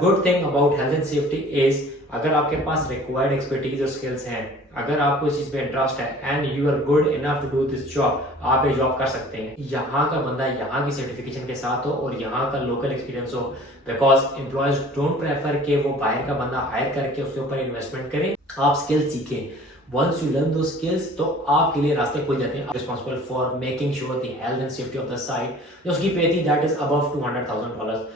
Good thing about health and safety is अगर आपके पास रिक्वायर्ड एक्सपर्टीज और स्किल्स हैं, अगर आपको इस चीज पे इंटरेस्ट है and you are good enough to do this job, आप ये जॉब कर सकते हैं। यहाँ का बंदा यहाँ की सर्टिफिकेशन के साथ हो और यहाँ का लोकल एक्सपीरियंस हो, बिकॉज एम्प्लॉयज डोंट प्रेफर कि वो बाहर का बंदा हायर करके उसके ऊपर इन्वेस्टमेंट करें। आप स्किल सीखें, वंस यू लर्न दो स्किल्स तो आपके लिए रास्ते खुल जाते हैं। Responsible for making sure the health and safety of the site, जो उसकी पे थी that is above $200,000।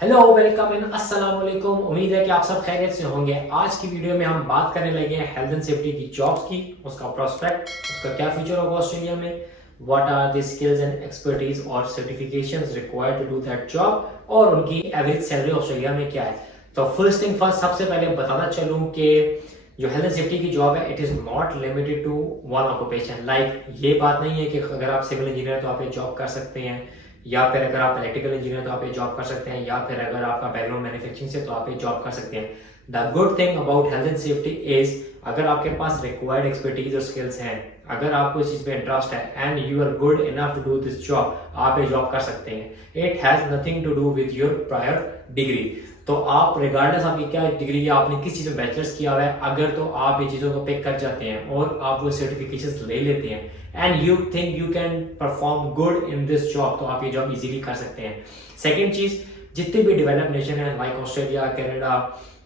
Hello, welcome and अस्सलाम वालेकुम। उम्मीद है कि आप सब खैरियत से होंगे। आज की वीडियो में हम बात करने लगे हैं हेल्थ एंड सेफ्टी की जॉब्स की, उसका प्रोस्पेक्ट, उसका क्या फ्यूचर होगा ऑस्ट्रेलिया में, what are the skills and expertise और certifications required to do that job, और उनकी एवरेज सैलरी ऑस्ट्रेलिया में क्या है। तो फर्स्ट थिंग फर्स्ट, सबसे पहले बताना चलूं कि जो हेल्थ एंड सेफ्टी की जॉब है, it is not limited to one occupation. Like ये बात नहीं है कि अगर आप सिविल इंजीनियर तो आप ये जॉब कर सकते हैं, या फिर अगर आप इलेक्ट्रिकल इंजीनियर तो आप ये जॉब कर सकते हैं, या फिर अगर आपका बैकग्राउंड मैन्युफैक्चरिंग से तो आप ये जॉब कर सकते हैं। The good thing about health and safety is अगर आपके पास रिक्वायर्ड एक्सपर्टीज और स्किल्स हैं, अगर आपको इस चीज पे इंटरेस्ट है and you are good enough to do this job, आप ये जॉब कर सकते हैं। It has nothing to do with your prior degree. तो आप रिगार्डलेस आपकी क्या डिग्री या आपने किस चीज में बैचलर्स किया हुआ है, अगर तो आप ये चीजों को पिक कर जाते हैं और आप वो सर्टिफिकेशंस ले लेते हैं and you think you can perform good in this job, तो आप ये जॉब इजीली कर सकते हैं। सेकंड चीज, जितने भी डेवलप्ड नेशन है लाइक ऑस्ट्रेलिया, कनाडा,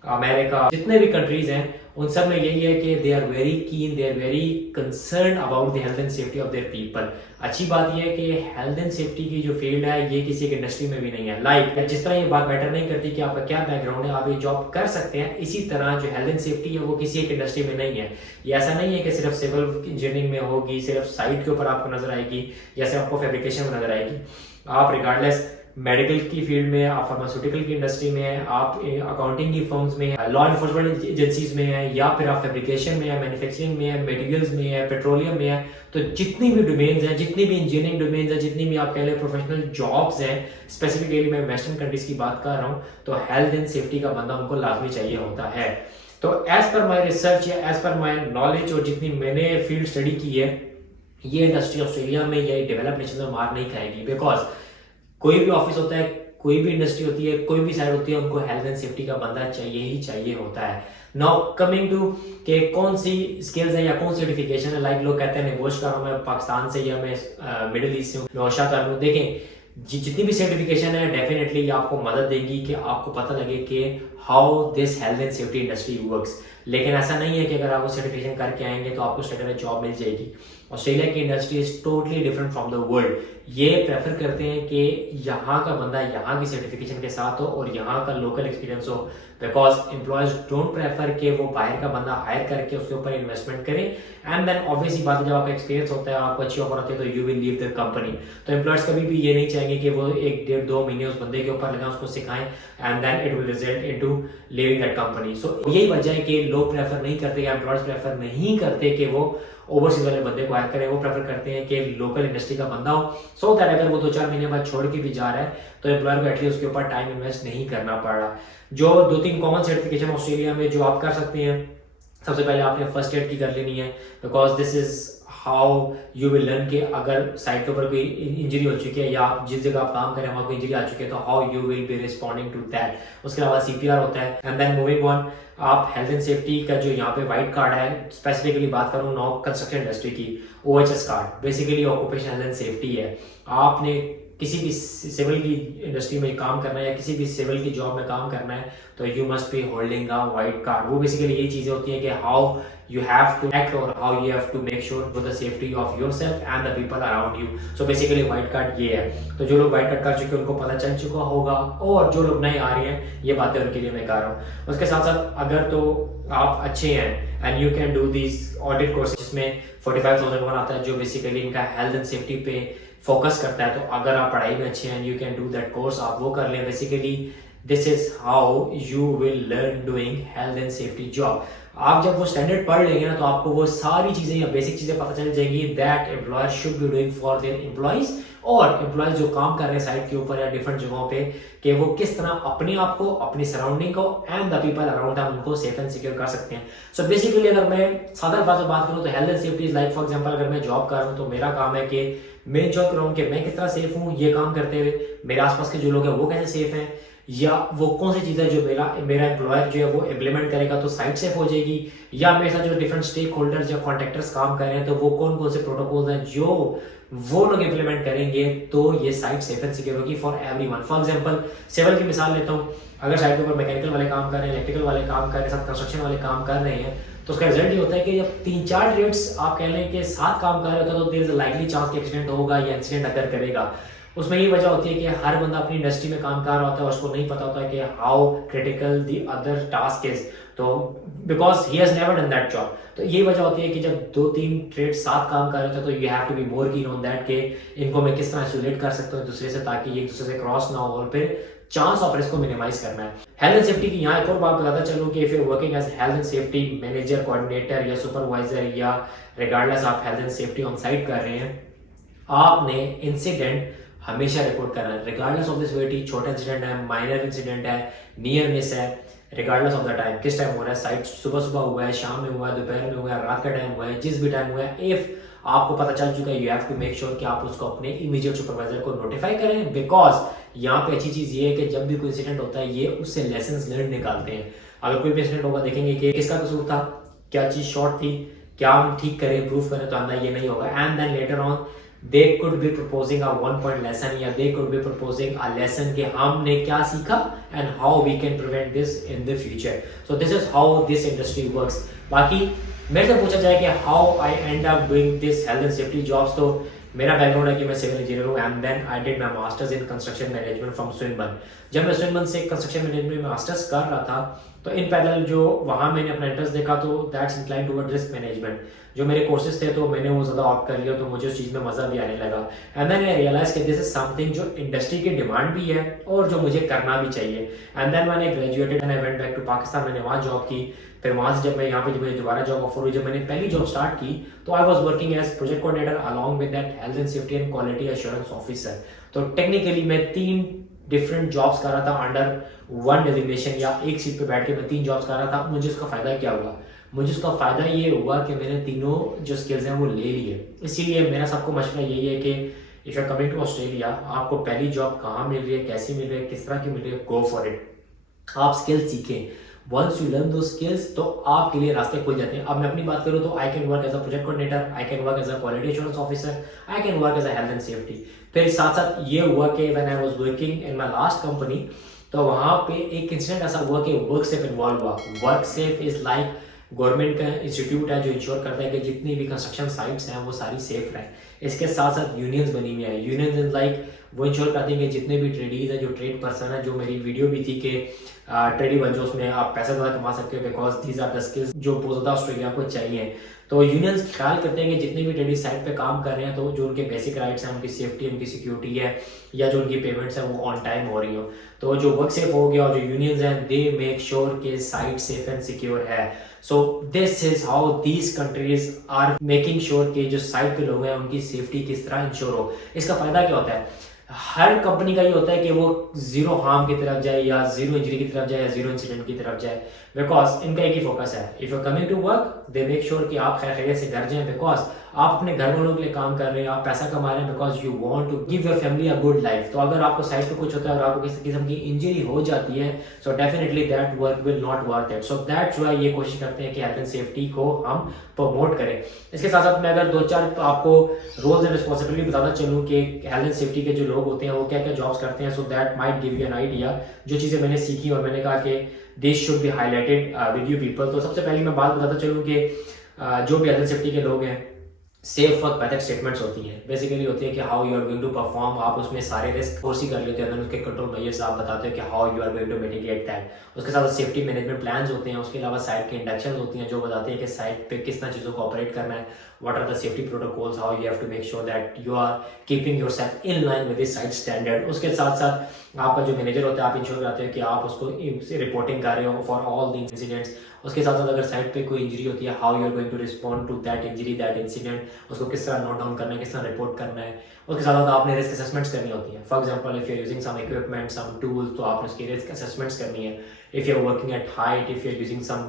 अमेरिका, जितने भी कंट्रीज हैं, उन सब में यही है कि दे are very keen, they are very concern about the health and safety of their people. अच्छी बात यह है कि हेल्थ एंड सेफ्टी की जो फील्ड है ये किसी एक इंडस्ट्री में भी नहीं है। लाइक जिस तरह ये बात मैटर नहीं करती कि आपका क्या बैकग्राउंड है, आप ये जॉब कर सकते हैं, इसी तरह जो हेल्थ एंड सेफ्टी है वो किसी एक इंडस्ट्री में नहीं है। ये ऐसा नहीं है कि सिर्फ सिविल इंजीनियरिंग में होगी, सिर्फ साइट के ऊपर आपको नजर आएगी या सिर्फ आपको फैब्रिकेशन में नजर आएगी। आप रिगार्डलेस मेडिकल की फील्ड में, आप फार्मास्यूटिकल की इंडस्ट्री में है, आप अकाउंटिंग की फर्म्स में है, लॉ एनफोर्समेंट एजेंसीज में है, या फिर आप फैब्रिकेशन में है, मैन्युफैक्चरिंग में है, मटेरियल्स में है, पेट्रोलियम में है, तो जितनी भी डोमेन्स हैं, जितनी भी इंजीनियरिंग डोमेन्स हैं, जितनी भी आप कह लें प्रोफेशनल जॉब्स हैं, स्पेसिफिकली मैं वेस्टर्न कंट्रीज की बात कर रहा हूँ, तो हेल्थ एंड सेफ्टी का बंदा उनको लाजमी चाहिए होता है। तो एज पर माई रिसर्च या एज पर माई नॉलेज और जितनी मैंने फील्ड स्टडी की है, ये इंडस्ट्री ऑस्ट्रेलिया में या डेवलप नेशन में मार नहीं खाएगी। बिकॉज कोई भी ऑफिस होता है, कोई भी इंडस्ट्री होती है, कोई भी साइड होती है, उनको हेल्थ एंड सेफ्टी का बंदा चाहिए ही चाहिए होता है। नाउ कमिंग टू के कौन सी स्किल्स है या कौन सी सर्टिफिकेशन है, लाइक लोग कहते हैं निवोश कर रहा हूँ मैं पाकिस्तान से या मैं मिडिल ईस्ट से हूँ, मैं ओशा कर लूँ। देखें जितनी भी सर्टिफिकेशन है डेफिनेटली आपको मदद देगी कि आपको पता लगे कि how this health and safety industry works. लेकिन ऐसा नहीं है कि अगर आप वो सर्टिफिकेशन करके आएंगे तो आपको स्ट्रेट अवे जॉब मिल जाएगी। ऑस्ट्रेलिया की industry is totally different from the world. ये प्रेफर करते हैं कि यहाँ का बंदा यहाँ की सर्टिफिकेशन के साथ हो और यहाँ का लोकल एक्सपीरियंस हो, बिकॉज एम्प्लॉयज डोंट प्रेफर कि वो बाहर का बंदा हायर करके उसके ऊपर इन्वेस्टमेंट करें। एंड देन ऑब्वियसली बात है, जब आपका एक्सपीरियंस होता है, आपको अच्छी ऑफर होती है, तो you will leave the company. तो एम्प्लॉयज कभी भी ये नहीं चाहेंगे कि वो 1-1.5-2 महीने उस बंदे के ऊपर लगाएं, उसको सिखाएं and then it will result into leaving that company. So यही वजह है कि लोग प्रेफर नहीं करते या एम्प्लॉयज प्रेफर नहीं करते कि वो ओवरसीज वाले बंदे को हायर करें। वो प्रेफर करते हैं कि लोकल इंडस्ट्री का बंदा हो, सो दैट अगर वो 2-4 महीने बाद छोड़ के भी जा रहा है तो एम्प्लॉयर को एटलीस्ट उसके ऊपर टाइम इन्वेस्ट नहीं करना पड़ रहा। जो 2-3 कॉमन सर्टिफिकेशन ऑस्ट्रेलिया में जो आप कर सकते हैं, सबसे पहले आपने फर्स्ट एड की कर लेनी है, because this is how you will learn कि अगर साइट के ऊपर कोई इंजरी हो चुकी है या आप जिस जगह आप काम करें वहां कोई इंजरी आ चुकी है, तो how you will be responding to that. उसके अलावा CPR होता है। एंड देन मूविंग ऑन, आप हेल्थ एंड सेफ्टी का जो यहाँ पे वाइट कार्ड है, स्पेसिफिकली बात करूँ नॉ कंस्ट्रक्शन इंडस्ट्री की, OHS card basically occupation health and safety है। आपने किसी भी सिविल की इंडस्ट्री में काम करना है या किसी भी सिविल की जॉब में काम करना है, तो you must be holding a white card. वो बेसिकली यही चीजें होती हैं कि how you have to act or how you have to make sure for the safety of yourself and the people around you. So basically white card ये है। तो जो लोग white card कर चुके हैं उनको पता चल चुका होगा, और जो लोग नए आ रहे हैं ये बातें उनके लिए मैं कर रहा हूँ। उसके साथ साथ अगर तो आप अच्छे हैं and you can do these audit courses जिसमें 45,000 आता है, जो बेसिकली इनका हेल्थ एंड सेफ्टी पे फोकस करता है। तो अगर आप पढ़ाई में अच्छे हैं, you can do that course, आप वो कर लें। Basically this is how you will learn doing health and safety job. आप जब वो स्टैंडर्ड पढ़ लेंगे ना, तो आपको वो सारी चीजें या बेसिक चीजें पता चल जाएगी that employer should be doing for their employees, और एम्प्लॉयज जो काम कर रहे हैं साइट के ऊपर या डिफरेंट जगहों पे कि वो किस तरह अपने आप को, अपनी सराउंडिंग को एंड द पीपल अराउंड हम उनको सेफ एंड सिक्योर कर सकते हैं। सो बेसिकली अगर मैं सादा अल्फाज में बात करूँ तो health and safety is like for example अगर मैं जॉब कर रहा हूँ तो मेरा काम है कि मैं इंश्योर करूँ कि मैं किस तरह सेफ हूँ ये काम करते हुए, मेरे आसपास के जो लोग हैं वो कैसे सेफ हैं, या वो कौन सी चीज़ है जो मेरा एम्प्लॉयर जो है वो इम्प्लीमेंट करेगा तो साइट सेफ हो जाएगी, या मेरे साथ जो डिफरेंट स्टेक होल्डर्स या कॉन्ट्रैक्टर्स काम कर रहे हैं तो वो कौन कौन से प्रोटोकॉल्स हैं जो वो लोग इम्प्लीमेंट करेंगे तो ये साइट सेफ एंड सिक्योर होगी for everyone. For example civil की मिसाल लेता हूँ, अगर साइट के ऊपर मैकेनिकल वाले काम कर रहे हैं, इलेक्ट्रिकल वाले काम कर रहे हैं, साथ कंस्ट्रक्शन वाले काम कर रहे हैं, तो उसका रिजल्ट ये होता है कि जब 3-4 ट्रेड्स आप कह लें कि साथ काम कर रहे होते हैं तो there is a likely chance कि एक्सीडेंट होगा या इंसिडेंट अगर करेगा। उसमें ये वजह होती है कि हर बंदा अपनी इंडस्ट्री में काम कर रहा होता है, उसको नहीं पता होता है कि how critical the other task is, तो because he has never done that job. तो ये वजह होती है कि जब 2-3 ट्रेड साथ काम कर रहे होते हैं तो you have to be more keen on that कि इनको मैं किस तरह आइसोलेट कर सकता हूँ एक दूसरे से, ताकि ये एक दूसरे से क्रॉस ना हो और फिर चांस ऑफ रिस्क को मिनिमाइज करना है। हेल्थ एंड सेफ्टी की यहाँ एक और बात बताता चलूँ कि if you working as health and safety manager, coordinator या सुपरवाइजर या रिगार्डलेस आप health and safety on site कर रहे हैं, आपने इंसिडेंट हमेशा रिपोर्ट करना है रिगार्डलेस ऑफ द सिवियरिटी। छोटा इंसिडेंट है, माइनर इंसिडेंट है, नियर मिस है, रिगार्डलेस ऑफ द टाइम, किस टाइम हो रहा है, साइट सुबह सुबह हुआ है, शाम में हुआ है, दोपहर में हुआ है, रात का टाइम हुआ है, जिस भी टाइम हुआ है, इफ आपको पता चल चुका है you have to make sure कि आप उसको अपने इमीडिएट सुपरवाइजर को नोटिफाई करें, बिकॉज यहाँ पे अच्छी चीज ये है कि जब भी कोई इंसिडेंट होता है ये उससे लेसन्स लर्न निकालते हैं। अगर कोई भी इंसिडेंट होगा देखेंगे कि किसका कसूर था, क्या चीज शॉर्ट थी, क्या हम ठीक करें, इम्प्रूव करें, तो आंदा ये नहीं होगा। And then later on they could be proposing a 1-point lesson या they could be proposing a lesson कि हमने क्या सीखा and how we can prevent this in the future. So this is how this industry works. बाकी मेरे से पूछा जाए कि how I end up doing this health and safety jobs, तो मेरा बैकग्राउंड है कि मैं सिविल इंजीनियर हूँ and then I did my masters in construction management from Swinburne. जब मैं स्विनबर्न से कंस्ट्रक्शन मैनेजमेंट में मास्टर्स कर रहा था तो इन पैरेलल जो वहाँ मैंने अपना इंटरेस्ट देखा तो that's incline toward risk management. जो मेरे कोर्सेज थे तो मैंने वो ज़्यादा ऑप्ट कर लिया, तो मुझे उस चीज़ में मज़ा भी आने लगा। एंड देन आई रियलाइज कि दिस इज समथिंग जो इंडस्ट्री की डिमांड भी है और जो मुझे करना भी चाहिए। एंड देन मैंने graduated and I went back to Pakistan, मैंने वहाँ जॉब की। फिर वहाँ से जब मैं यहाँ पे जब मुझे दोबारा जॉब ऑफर हुई, जब मैंने पहली जॉब स्टार्ट की तो I was working as project coordinator along with that health and safety and quality assurance officer. तो टेक्निकली मैं 3 डिफरेंट जॉब्स कर रहा था अंडर वन डेजिग्नेशन, या एक सीट पे बैठ के मैं 3 जॉब्स कर रहा था। मुझे उसका फायदा क्या हुआ? मुझे उसका फायदा ये हुआ कि मैंने तीनों जो स्किल्स हैं वो ले लिए। इसीलिए मेरा सबको मशवरा यही है कि if you are coming to Australia, आपको पहली जॉब कहाँ मिल रही है, कैसी मिल रही है, किस तरह की मिल रही है, गो फॉर इट। आप स्किल्स सीखें, वंस यू लर्न दो स्किल्स तो आपके लिए रास्ते खुल जाते हैं। अब मैं अपनी बात करूँ तो I can work as a project coordinator, I can work as a quality assurance officer, I can work as a health and safety. फिर साथ साथ ये हुआ कि when I was working in my last company, तो वहाँ पे एक इंसिडेंट ऐसा हुआ कि वर्क सेफ इन्वॉल्व हुआ। Work safe is like government का इंस्टीट्यूट है जो इंश्योर करता है कि जितनी भी कंस्ट्रक्शन साइट्स हैं वो सारी सेफ रहें। इसके साथ साथ यूनियंस बनी हुई है। यूनियंस इज लाइक वो इंश्योर करती है कि जितने भी ट्रेडीज हैं, जो ट्रेड पर्सन है, जो मेरी वीडियो भी थी कि ट्रेडी बन जो उसमें आप पैसा ज़्यादा कमा सकते हो because these are the skills जो बहुत ज़्यादा ऑस्ट्रेलिया को चाहिए। तो यूनियंस ख्याल करते हैं कि जितने भी ट्रेडी साइट पे काम कर रहे हैं तो जो उनके बेसिक राइट्स हैं, उनकी सेफ्टी, उनकी सिक्योरिटी है, या जो उनकी पेमेंट्स हैं वो ऑन टाइम हो रही हो। तो जो वर्क सेफ हो गया और जो यूनियंस हैं दे मेक श्योर कि साइट सेफ एंड सिक्योर है। So this is how these countries are making sure कि जो साइट पे लोग हैं उनकी सेफ्टी किस तरह इंश्योर हो। इसका फायदा क्या होता है? हर कंपनी का ये होता है कि वो जीरो हार्म की तरफ जाए या जीरो इंजरी की तरफ जाए या जीरो इंसिडेंट की तरफ जाए, बिकॉज इनका एक ही फोकस है। If you coming to work they make sure कि आप खैर खैरियत से घर जाएं, बिकॉज आप अपने घर वालों के लिए काम कर रहे हैं, आप पैसा कमा रहे हैं because you want to give your family a good life. तो अगर आपको साइड पे कुछ होता है और आपको किसी किस्म की इंजरी हो जाती है so definitely that work will not worth it. So that's why ये कोशिश करते हैं कि हेल्थ एंड सेफ्टी को हम प्रमोट करें। इसके साथ साथ मैं अगर 2-4 आपको रोल्स एंड रिस्पॉन्सिबिलिटी बताना चलूँ कि हेल्थ एंड सेफ्टी के जो लोग होते हैं वो क्या क्या जॉब्स करते हैं, so that might give you an idea. जो चीज़ें मैंने सीखी और मैंने कहा कि this should be highlighted with you people. तो सबसे पहले मैं बात बताता चलूँ कि जो भी हेल्थ एंड सेफ्टी के लोग हैं, सेफ वर्क मेथड स्टेटमेंट्स होती हैं। बेसिकली होती है कि how you are going to perform, आप उसमें सारे रिस्क फोर्सी कर लेते हैं, उसके कंट्रोल मेजर्स आप बताते हो कि how you are going to mitigate that. उसके साथ सेफ्टी मैनेजमेंट प्लान्स होते हैं, उसके अलावा साइट के इंडक्शन होती हैं जो बताते हैं कि साइट पे किस तरह चीज़ों को ऑपरेट करना है, what are the safety protocols, how you have to make sure that you are keeping yourself in line with the site standard. उसके साथ साथ आपका जो मैनेजर होता है, आप इंश्योर कराते हो कि आप उसको रिपोर्टिंग कर रहे हो फॉर ऑल दी इंसिडेंट्स। उसके साथ साथ अगर साइट पे कोई इंजरी होती है, how you are going to respond to that injury, that incident, उसको किस तरह नोट डाउन करना है, किस तरह रिपोर्ट करना है। उसके साथ साथ आपने रिस्क असेसमेंट्स करनी होती है। For example if you are using some equipment, some tools, तो आपने उसकी रिस्क असेसमेंट्स करनी है। If you are working at height, if you are using some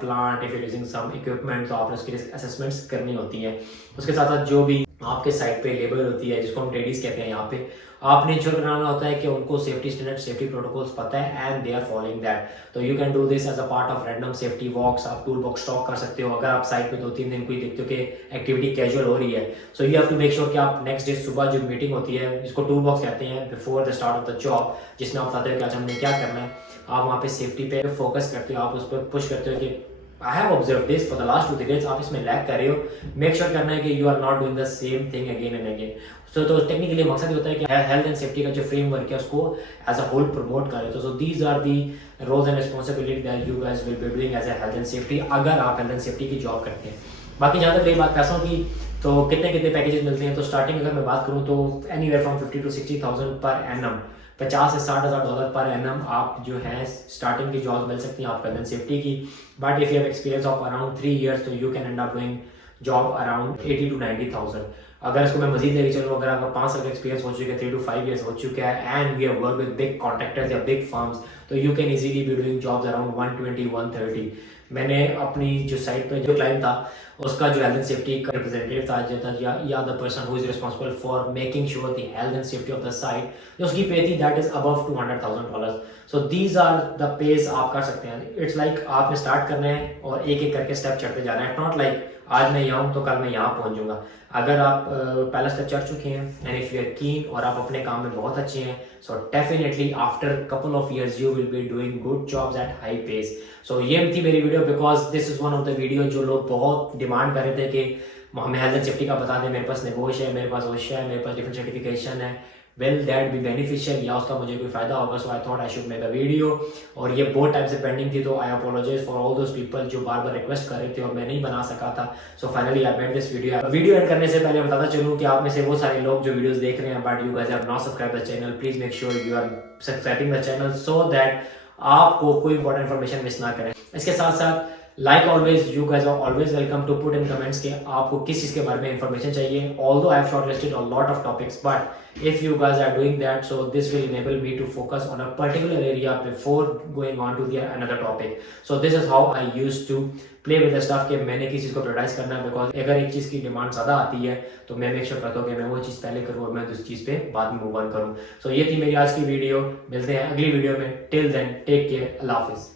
plant, if you are using some equipment, तो आपने उसकी रिस्क असेसमेंट्स करनी होती है। उसके साथ साथ जो भी आपके साइट पे लेबर होती है, जिसको हम टेडीज कहते हैं यहाँ पे, आपने इंश्योर कराना होता है कि उनको सेफ्टी स्टैंडर्ड, सेफ्टी प्रोटोकॉल्स पता है and they are following that. तो you can do this as a part of random safety walks. आप टूल बॉक्स स्टॉक कर सकते हो। अगर आप साइट पे 2-3 दिन कोई देखते हो कि एक्टिविटी कैजुअल हो रही है, so you have to make sure कि आप नेक्स्ट डे सुबह जो मीटिंग होती है, जिसको टूल बॉक्स कहते हैं, before the start of the job, जिसमें आप बताते हो कि आज हमने क्या करना है, आप वहाँ पे सेफ्टी पे फोकस करते हो, आप उस पर पुश करते हो कि I have observe this for the last 2-3 days, आप इसमें लैग कर रहे हो। मेक श्योर करना है कि you are not doing the same thing again and again. तो टेक्निकली मकसद ये होता है कि हेल्थ एंड सेफ्टी का जो फ्रेमवर्क है उसको एज अ होल प्रमोट करें। तो so these are the roles and responsibility that you guys will be doing as a health and safety, अगर आप हेल्थ एंड सेफ्टी की जॉब करते हैं। बाकी जहाँ तक रही बात पैसों की, तो कितने कितने पैकेजेस मिलते हैं, तो स्टार्टिंग अगर मैं बात करूँ तो anywhere from 50 to 60,000 per annum, 50 से 60,000 डॉलर पर एनम आप जो है स्टार्टिंग की जॉब मिल सकती हैं आपको हेल्थ एंड सेफ्टी की। But if you have experience of around 3 years, तो you can and up doing job around 80 to 90,000। अगर इसको मैं मजीद लेके चलूँ, अगर आपका 5 साल का एक्सपीरियंस हो चुका है, 3 to 5 years हो चुका है, and we have work with big contractors या बिग फर्म्स, तो you can easily be doing jobs around 120-130। मैंने अपनी जो साइट पे जो क्लाइंट था, उसका जो हेल्थ एंड सेफ्टी का रिप्रेजेंटेटिव था या the person who is responsible for making sure the health and safety of the site, जो उसकी पे थी that is above $200,000। So these are the pays आप कर सकते हैं। इट्स लाइक आपने स्टार्ट करना है और एक एक करके स्टेप चढ़ते जाना है। नॉट लाइक आज मैं यहाँ हूँ तो कल मैं यहाँ पहुँच जाऊँगा। अगर आप पहला स्टेप चढ़ चुके हैं एंड इफ यू आर कीन और आप अपने काम में बहुत अच्छे हैं, so definitely after couple of years you will be doing good jobs at high pace. So ये थी मेरी video, because this is one of the video जो लोग बहुत डिमांड कर रहे थे कि हमें हेल्थ एंड सेफ्टी का बता दें, मेरे पास नेगोश है, मेरे पास ओशा है, मेरे पास डिफरेंट सर्टिफिकेशन है, will that be beneficial, या उसका मुझे कोई फायदा होगा। So I thought I should make a video. और ये बहुत टाइम से पेंडिंग थी, तो I apologize for all those people जो बार बार रिक्वेस्ट कर रहे थे और मैं नहीं बना सका था। So finally I made this video and करने से पहले बताता चलूँ कि आप में से वो सारे लोग जो वीडियोस देख रहे हैं but you guys have not subscribe the channel, please make sure you are subscribing the channel so that आपको कोई इंपॉर्टेंट इन्फॉर्मेशन मिस ना करें। इसके साथ साथ like always, you guys are always welcome to put in comments कि आपको किस चीज़ के बारे में information चाहिए। Although I have shortlisted a lot of topics, but if you guys are doing that, so this will enable me to focus on a particular area before going on to the another topic. So this is how I used to play with the stuff कि मैंने किस चीज़ को prioritize करना है, because अगर एक चीज़ की demand ज़्यादा आती है तो मैं make sure करता हूँ कि मैं वो चीज़ पहले करूँ और मैं उस चीज़ पे बाद में move on करूँ। So ये थी मेरी आज की वीडियो, मिलते हैं अगली वीडियो में। Till then, take care, अल्लाह हाफिज़।